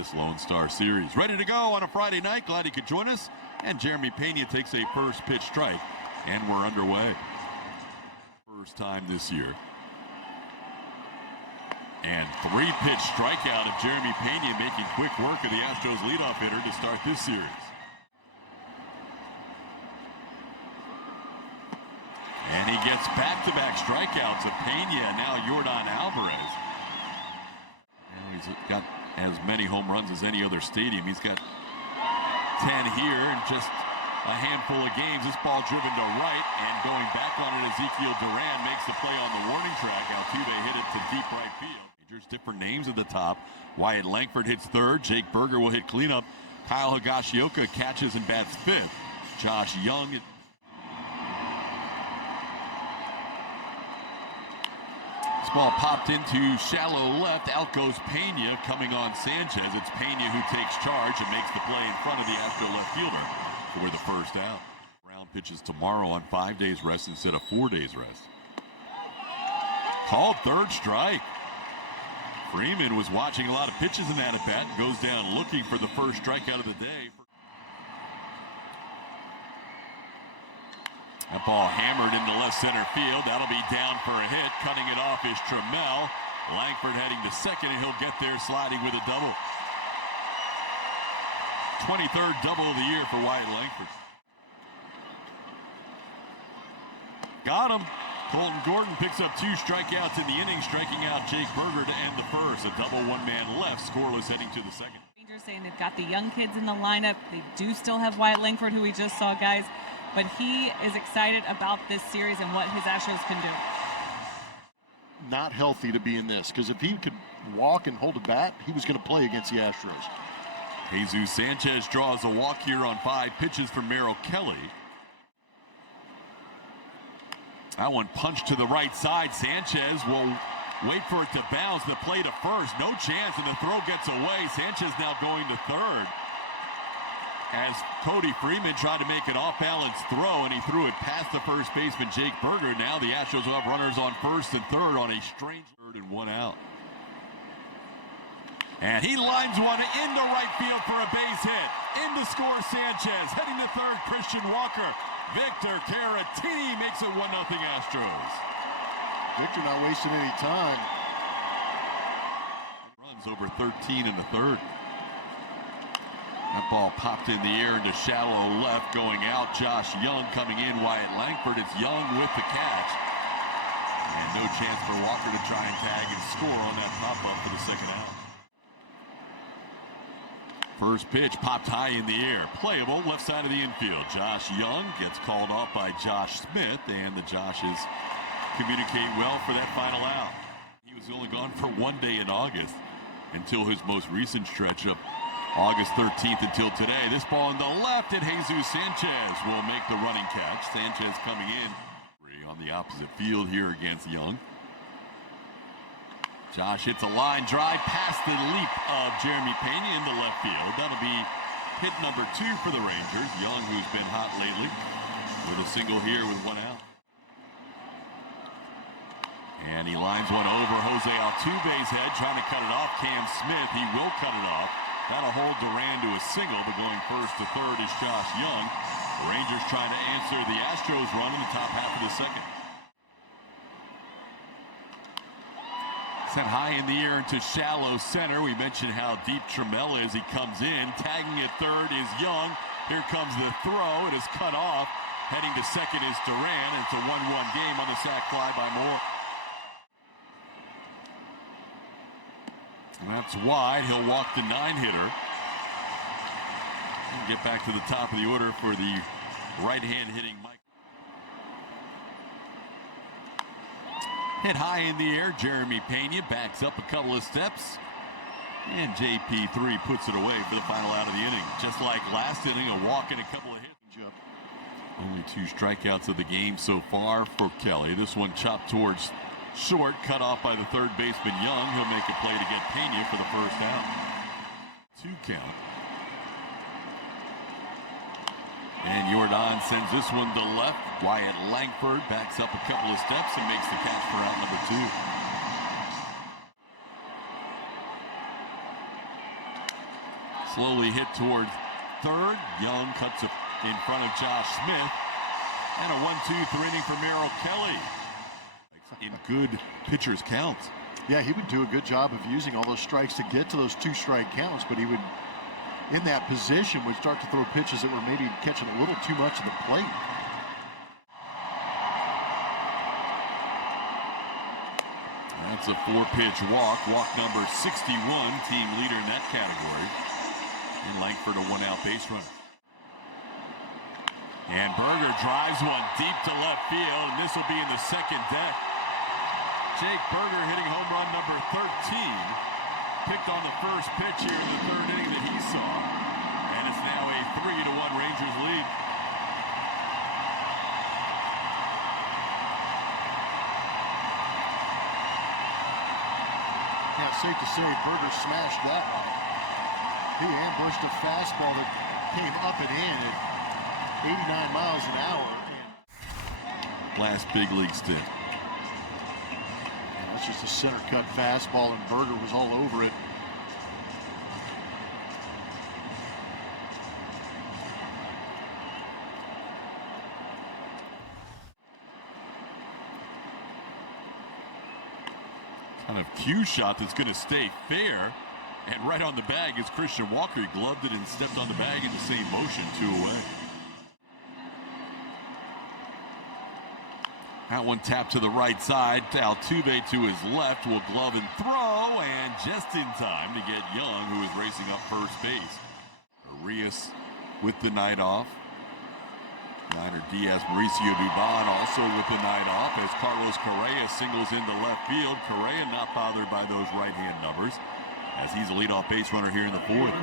this Lone Star Series. Ready to go on a Friday night. Glad he could join us. And Jeremy Pena takes a first pitch strike, and we're underway. First time this year. And 3-pitch strikeout of Jeremy Pena, making quick work of the Astros leadoff hitter to start this series. And he gets back-to-back strikeouts of Pena, now Yordan Alvarez. Now he's got as many home runs as any other stadium. He's got 10 here in just a handful of games. This ball driven to right, and going back on it, Ezekiel Duran makes the play on the warning track. Altuve hit it to deep right field. Rangers, different names at the top. Wyatt Langford hits third. Jake Berger will hit cleanup. Kyle Higashioka catches and bats fifth. Josh Young. This ball popped into shallow left. Out goes Pena, coming on Sanchez. It's Pena who takes charge and makes the play in front of the Astro left fielder for the first out. Brown pitches tomorrow on 5 days rest instead of 4 days rest. Called third strike. Freeman was watching a lot of pitches in that at bat and goes down looking for the first strikeout of the day. That ball hammered into left center field. That'll be down for a hit. Cutting it off is Trammell. Langford heading to second, and he'll get there sliding with a double. 23rd double of the year for Wyatt Langford. Got him. Colton Gordon picks up 2 strikeouts in the inning, striking out Jake Berger to end the first. A double, 1 man left, scoreless heading to the second. Rangers saying they've got the young kids in the lineup. They do still have Wyatt Langford, who we just saw, guys. But he is excited about this series and what his Astros can do. Not healthy to be in this, because if he could walk and hold a bat, he was going to play against the Astros. Jesus Sanchez draws a walk here on 5 pitches from Merrill Kelly. That one punched to the right side. Sanchez will wait for it to bounce. The play to first. No chance, and the throw gets away. Sanchez now going to third. As Cody Freeman tried to make an off-balance throw, and he threw it past the first baseman, Jake Berger. Now the Astros will have runners on first and third on a strange third and 1 out. And he lines one into right field for a base hit. In to score Sanchez. Heading to third, Christian Walker. Victor Caratini makes it 1-0 Astros. Victor not wasting any time. Runs over 13 in the third. That ball popped in the air into shallow left, going out. Josh Young coming in. Wyatt Langford. It's Young with the catch. And no chance for Walker to try and tag and score on that pop-up for the second out. First pitch popped high in the air. Playable left side of the infield. Josh Young gets called off by Josh Smith, and the Joshes communicate well for that final out. He was only gone for 1 day in August until his most recent stretch up August 13th until today. This ball on the left, and Jesus Sanchez will make the running catch. Sanchez coming in on the opposite field here against Young. Josh hits a line drive past the leap of Jeremy Pena into left field. That'll be hit number 2 for the Rangers. Young, who's been hot lately, with a single here with 1 out. And he lines one over Jose Altuve's head, trying to cut it off. Cam Smith, he will cut it off. That'll hold Duran to a single, but going first to third is Josh Young. The Rangers trying to answer the Astros run in the top half of the second. Sent high in the air into shallow center. We mentioned how deep Trammell is. He comes in. Tagging at third is Young. Here comes the throw. It is cut off. Heading to second is Duran. It's a 1-1 game on the sac fly by Moore. And that's wide. He'll walk the 9-hitter. And get back to the top of the order for the right-hand hitting Mike. Hit high in the air. Jeremy Pena backs up a couple of steps. And JP3 puts it away for the final out of the inning. Just like last inning, a walk and a couple of hits. Only 2 strikeouts of the game so far for Kelly. This one chopped towards short, cut off by the third baseman Young. He'll make a play to get Pena for the first out. 2 count. And Yordan sends this one to left. Wyatt Langford backs up a couple of steps and makes the catch for out number 2. Slowly hit toward third. Young cuts it in front of Josh Smith. And a 1-2 inning for Merrill Kelly. In good pitcher's counts. Yeah, he would do a good job of using all those strikes to get to those 2-strike counts, but he would, in that position, would start to throw pitches that were maybe catching a little too much of the plate. That's a 4-pitch walk. Walk number 61, team leader in that category. And Langford a 1-out base runner. And Berger drives one deep to left field, and this will be in the second deck. Jake Berger hitting home run number 13. Picked on the first pitch here in the third inning that he saw. And it's now a 3-1 Rangers lead. Yeah, safe to say Berger smashed that one. He ambushed a fastball that came up and in at 89 miles an hour. Last big league stint. And that's just a center cut fastball, and Berger was all over it. Kind of cue shot that's going to stay fair. And right on the bag is Christian Walker. He gloved it and stepped on the bag in the same motion, 2 away. That one tapped to the right side. Altuve to his left will glove and throw, and just in time to get Young, who is racing up first base. Correa with the night off. Niner Diaz, Mauricio Dubon also with the night off as Carlos Correa singles into left field. Correa not bothered by those right-hand numbers as he's a leadoff base runner here in the fourth.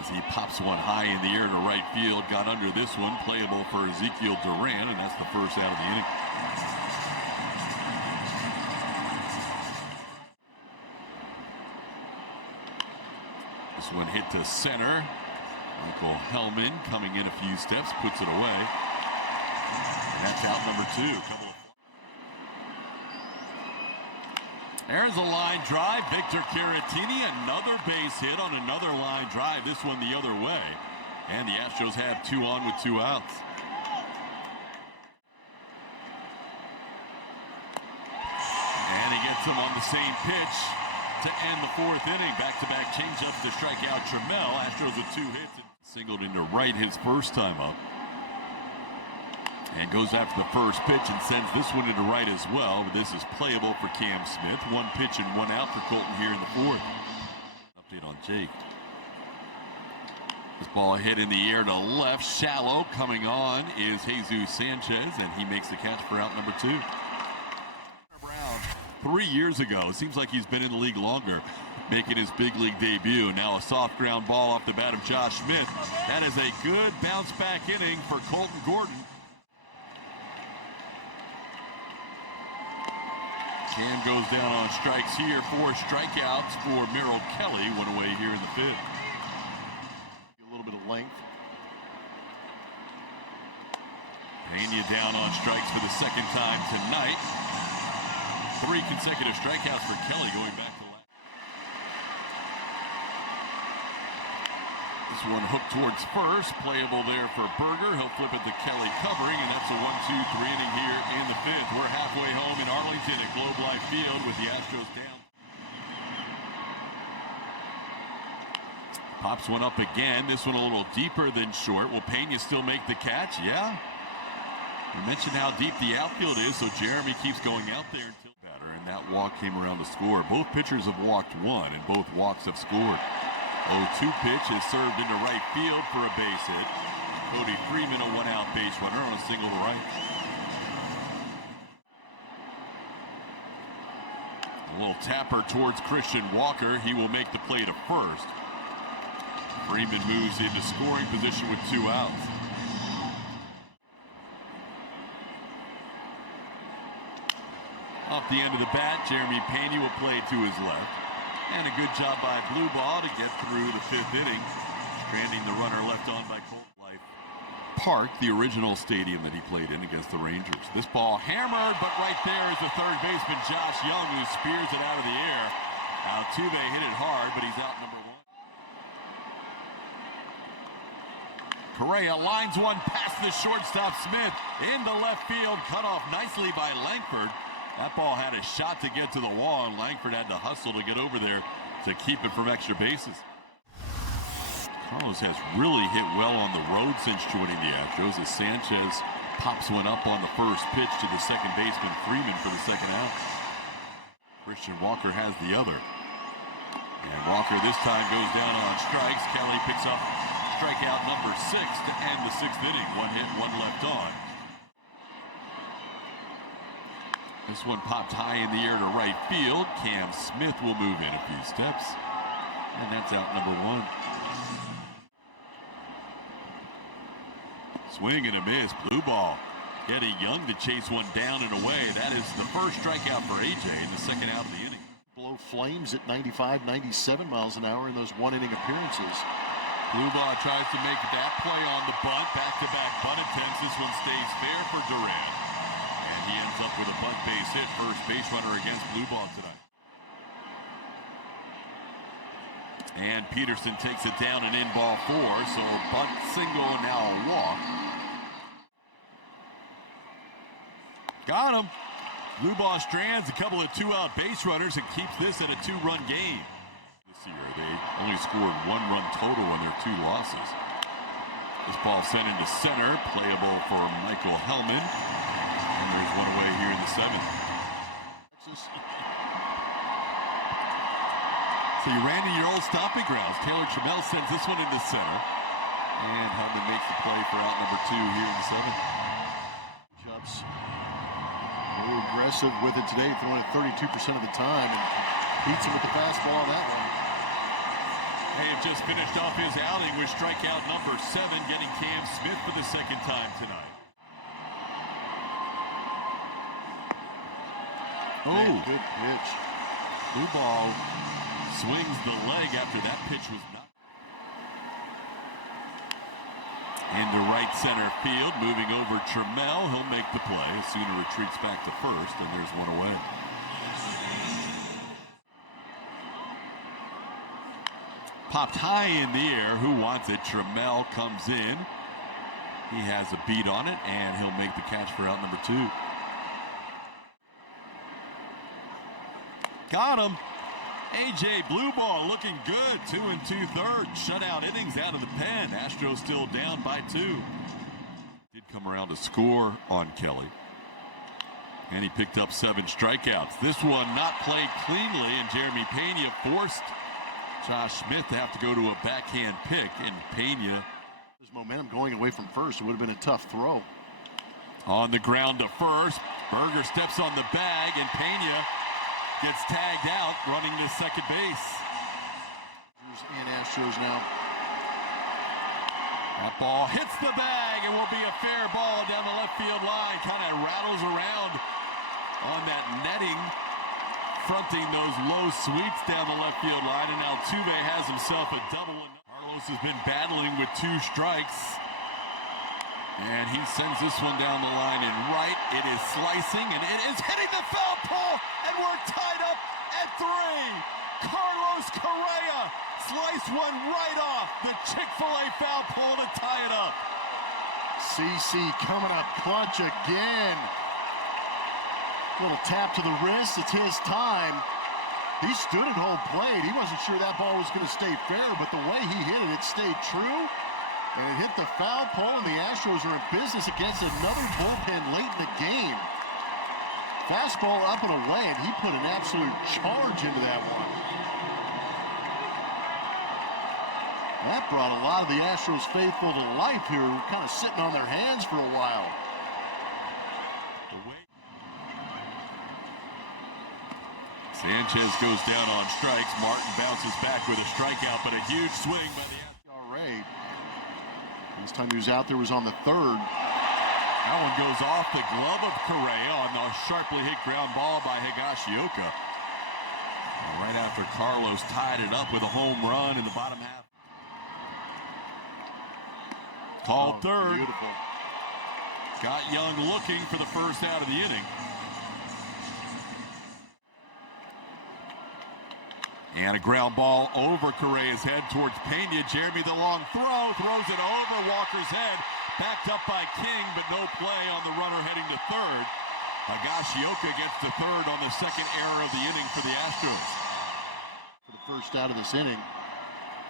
As he pops one high in the air to right field, got under this one, playable for Ezekiel Duran, and that's the first out of the inning. This one hit to center. Michael Hellman coming in a few steps, puts it away. And that's out number 2. There's a line drive. Victor Caratini, another base hit on another line drive. This one the other way. And the Astros have 2 on with 2 outs. And he gets him on the same pitch to end the 4th inning. Back-to-back changeups to strike out Trammell. Astros with 2 hits. Singled into right his first time up. And goes after the first pitch and sends this one into right as well. But this is playable for Cam Smith. 1 pitch and 1 out for Colton here in the 4th. Update on Jake. This ball hit in the air to left. Shallow. Coming on is Jesus Sanchez, and he makes the catch for out number 2. Brown 3 years ago. Seems like he's been in the league longer, making his big league debut. Now a soft ground ball off the bat of Josh Smith. That is a good bounce back inning for Colton Gordon. Cam goes down on strikes here. 4 strikeouts for Merrill Kelly. 1 away here in the 5th. A little bit of length. Pena down on strikes for the 2nd time tonight. 3 consecutive strikeouts for Kelly going back to last. This one hooked towards first. Playable there for Berger. He'll flip it to Kelly covering, and that's a 1-2-3 inning here in the 5th. We're halfway home in Arlington at Globe Life Field with the Astros down. Pops one up again. This one a little deeper than short. Will Pena still make the catch? Yeah. We mentioned how deep the outfield is, so Jeremy keeps going out there until batter, and that walk came around to score. Both pitchers have walked 1, and both walks have scored. 0-2 pitch is served into right field for a base hit. Cody Freeman, a 1-out base runner on a single to right. A little tapper towards Christian Walker. He will make the play to first. Freeman moves into scoring position with 2 outs. Off the end of the bat, Jeremy Pena will play to his left. And a good job by Blue Ball to get through the 5th inning, stranding the runner left on by Colt Life Park, the original stadium that he played in against the Rangers. This ball hammered, but right there is the third baseman, Josh Young, who spears it out of the air. Altuve hit it hard, but he's out number 1. Correa lines one past the shortstop Smith into left field, cut off nicely by Langford. That ball had a shot to get to the wall, and Langford had to hustle to get over there to keep it from extra bases. Carlos has really hit well on the road since joining the Astros, as Sanchez pops one up on the first pitch to the second baseman Freeman for the second out. Christian Walker has the other. And Walker this time goes down on strikes. Kelly picks up strikeout number 6 to end the 6th inning. 1 hit, 1 left on. This one popped high in the air to right field. Cam Smith will move in a few steps. And that's out number 1. Swing and a miss. Blue ball. Getting Young to chase one down and away. That is the first strikeout for AJ in the second out of the inning. Blow flames at 95, 97 miles an hour in those one-inning appearances. Blue ball tries to make that play on the bunt. Back-to-back bunt attempts. This one stays fair for Duran. And he ends up with a bunt base hit. First base runner against Blue ball tonight. And Peterson takes it down and in ball 4. So a bunt single, now a walk. Got him. Blue ball strands a couple of 2-out base runners and keeps this at a 2-run game. This year they only scored 1 run total on their 2 losses. This ball sent into center, playable for Michael Hellman. And there's one away here in the 7th. So you ran to your old stomping grounds. Taylor Trammell sends this one into center. And Hellman makes the play for out number 2 here in the 7th. Jumps. A little aggressive with it today, throwing it 32% of the time, and beats him with the fastball that one. They have just finished off his outing with strikeout number 7, getting Cam Smith for the second time tonight. Oh, good pitch. Blue ball swings the leg after that pitch was not. Into right center field, moving over Trammell. He'll make the play. Osuna retreats back to first, and there's one away. Popped high in the air. Who wants it? Trammell comes in. He has a beat on it, and he'll make the catch for out number 2. Got him. AJ Blue ball looking good. 2 2/3 shutout innings out of the pen. Astros still down by 2. Did come around to score on Kelly. And he picked up 7 strikeouts. This one not played cleanly, and Jeremy Pena forced Josh Smith to have to go to a backhand pick, and Pena. There's momentum going away from first. It would have been a tough throw. On the ground to first. Berger steps on the bag, and Pena gets tagged out, running to second base. And Astros now. That ball hits the bag and will be a fair ball down the left field line. Kind of rattles around on that netting, fronting those low sweeps down the left field line. And Altuve has himself a double. Carlos has been battling with 2 strikes. And he sends this one down the line and right. It is slicing and it is hitting the foul pole, and we're tied up at 3. Carlos Correa sliced one right off the Chick-fil-A foul pole to tie it up. CC coming up clutch again. Little tap to the wrist. It's his time. He stood at home plate. He wasn't sure that ball was going to stay fair, but the way he hit it, it stayed true. And it hit the foul pole, and the Astros are in business against another bullpen late in the game. Fastball up and away, and he put an absolute charge into that one. That brought a lot of the Astros faithful to life here, who were kind of sitting on their hands for a while. Sanchez goes down on strikes. Martin bounces back with a strikeout, but a huge swing by the Astros. This time he was out there was on the 3rd. That one goes off the glove of Correa on the sharply hit ground ball by Higashioka. And right after Carlos tied it up with a home run in the bottom half. Called 3rd. Beautiful. Got Young looking for the first out of the inning. And a ground ball over Correa's head towards Pena. Jeremy, the long throw, throws it over Walker's head. Backed up by King, but no play on the runner heading to third. Higashioka gets to third on the second error of the inning for the Astros. For the first out of this inning.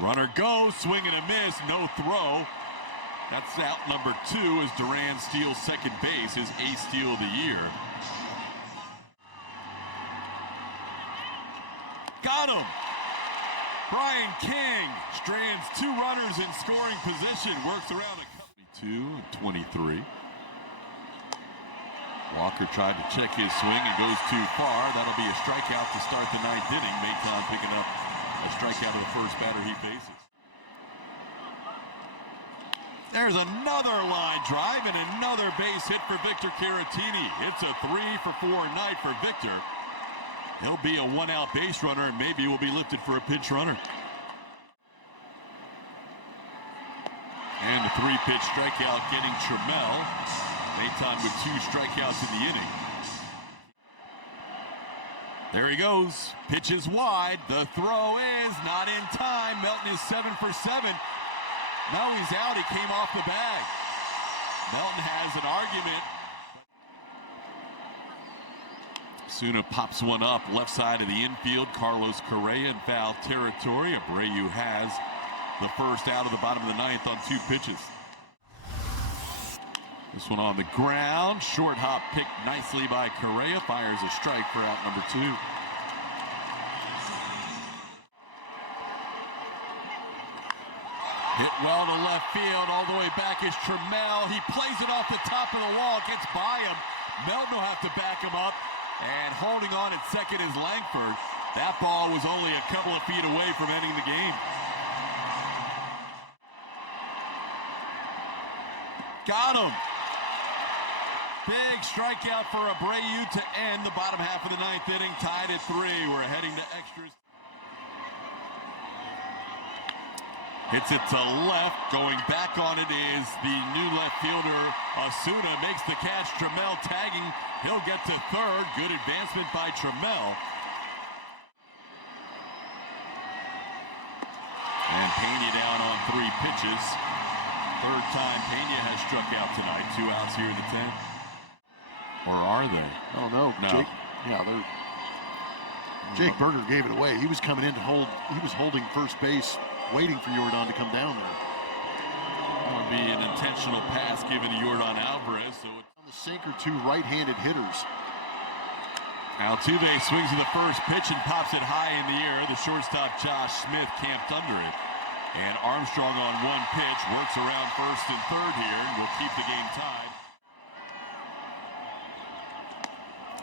Runner goes, swing and a miss, no throw. That's out number 2 as Duran steals second base, his 8th steal of the year. Got him! Brian King strands 2 runners in scoring position, works around a 22 and 23. Walker tried to check his swing and goes too far. That'll be a strikeout to start the 9th inning. Maton picking up a strikeout of the first batter he faces. There's another line drive and another base hit for Victor Caratini. It's a 3-for-4 night for Victor. He'll be a 1-out base runner and maybe will be lifted for a pinch runner. And a 3-pitch strikeout getting Trammell. Maton with 2 strikeouts in the inning. There he goes. Pitches wide. The throw is not in time. Melton is 7 for 7. No, he's out. He came off the bag. Melton has an argument. Osuna pops one up left side of the infield. Carlos Correa in foul territory. Abreu has the first out of the bottom of the 9th on 2 pitches. This one on the ground. Short hop picked nicely by Correa. Fires a strike for out number 2. Hit well to left field. All the way back is Trammell. He plays it off the top of the wall. Gets by him. Melton will have to back him up. And holding on at second is Langford. That ball was only a couple of feet away from ending the game. Got him. Big strikeout for Abreu to end the bottom half of the 9th inning. Tied at 3. We're heading to extras. Hits it to left. Going back on it is the new left fielder, Osuna. Makes the catch. Trammell tagging. He'll get to third. Good advancement by Trammell. And Pena down on 3 pitches. Third time Pena has struck out tonight. 2 outs here in the 10th. Or are they? I don't know. No. Jake Berger gave it away. He was coming in to hold. He was holding first base, waiting for Yordan to come down there. That would be an intentional pass given to Yordan Alvarez. So On the sink are 2 right-handed hitters. Altuve swings at the first pitch and pops it high in the air. The shortstop Josh Smith camped under it. And Armstrong on 1 pitch works around first and third here and will keep the game tied.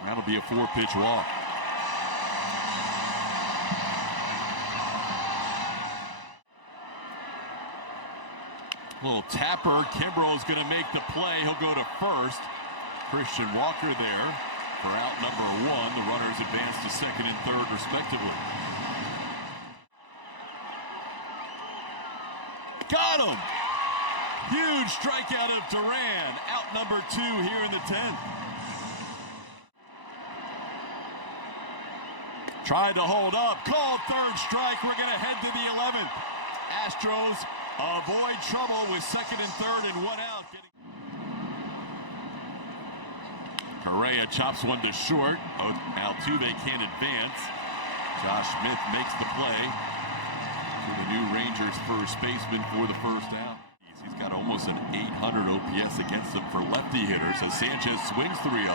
That'll be a 4-pitch walk. Little tapper. Kimbrel is going to make the play. He'll go to first. Christian Walker there for out number 1. The runners advance to second and third respectively. Got him! Huge strikeout of Duran. Out number 2 here in the 10th. Tried to hold up. Called third strike. We're going to head to the 11th. Astros avoid trouble with second and third and 1 out. Correa chops one to short. Altuve can't advance. Josh Smith makes the play to the new Rangers first baseman for the first out. He's got almost an 800 OPS against them for lefty hitters. As Sanchez swings 3-0,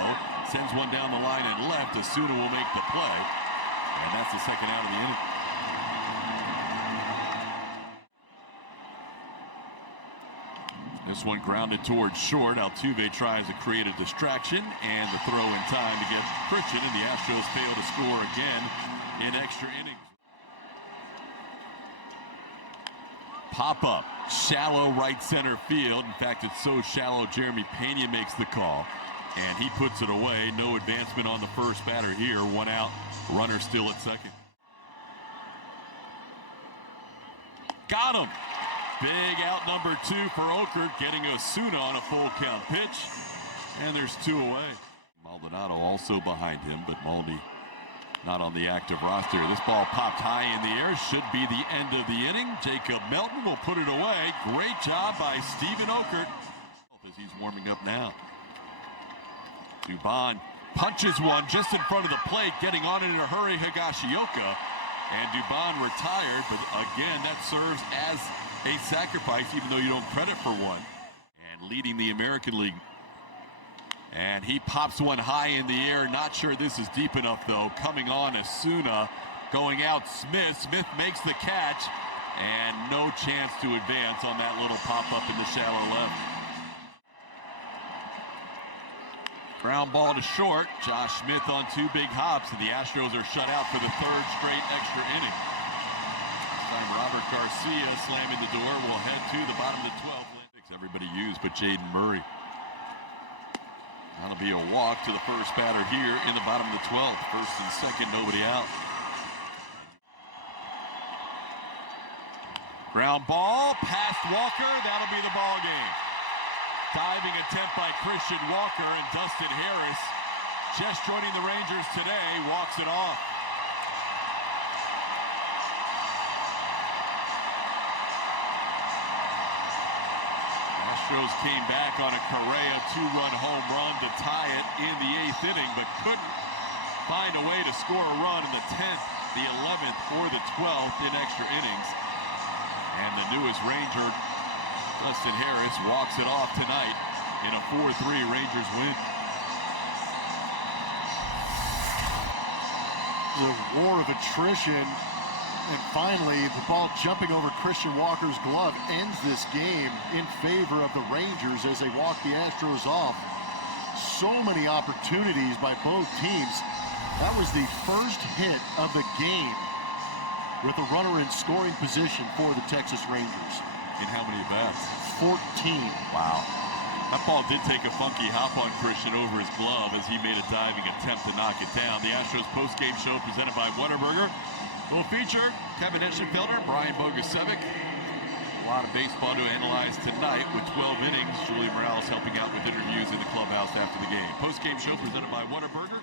sends one down the line and left. Osuna will make the play. And that's the second out of the inning. This one grounded towards short. Altuve tries to create a distraction, and the throw in time to get Christian, and the Astros fail to score again in extra innings. Pop-up, shallow right center field. In fact, it's so shallow, Jeremy Pena makes the call, and he puts it away. No advancement on the first batter here. 1 out, runner still at second. Got him! Big out number 2 for Okert, getting Osuna on a full count pitch. And there's 2 away. Maldonado also behind him, but Maldi not on the active roster. This ball popped high in the air. Should be the end of the inning. Jacob Melton will put it away. Great job by Stephen Okert as he's warming up now. Dubon punches one just in front of the plate, getting on it in a hurry, Higashioka. And Dubon retired, but again, that serves as a sacrifice, even though you don't credit for one. And leading the American League. And he pops one high in the air. Not sure this is deep enough, though. Coming on, Asuna. Going out, Smith. Smith makes the catch. And no chance to advance on that little pop-up in the shallow left. Ground ball to short. Josh Smith on 2 big hops, and the Astros are shut out for the 3rd straight extra inning. This time Robert Garcia slamming the door will head to the bottom of the 12th. Everybody used but Jaden Murray. That'll be a walk to the first batter here in the bottom of the 12th. First and second, nobody out. Ground ball, past Walker. That'll be the ball game. Diving attempt by Christian Walker, and Dustin Harris, just joining the Rangers today, walks it off. Astros came back on a Correa 2-run home run to tie it in the 8th inning, but couldn't find a way to score a run in the 10th, the 11th, or the 12th in extra innings. And the newest Ranger, Dustin Harris, walks it off tonight in a 4-3 Rangers win. The war of attrition. And finally, the ball jumping over Christian Walker's glove ends this game in favor of the Rangers as they walk the Astros off. So many opportunities by both teams. That was the first hit of the game with a runner in scoring position for the Texas Rangers. In how many bats? 14. Wow. That ball did take a funky hop on Christian over his glove as he made a diving attempt to knock it down. The Astros postgame show presented by Whataburger will feature Kevin Eschenfelder, Brian Bogusevic. A lot of baseball to analyze tonight with 12 innings. Julie Morales helping out with interviews in the clubhouse after the game. Postgame show presented by Whataburger.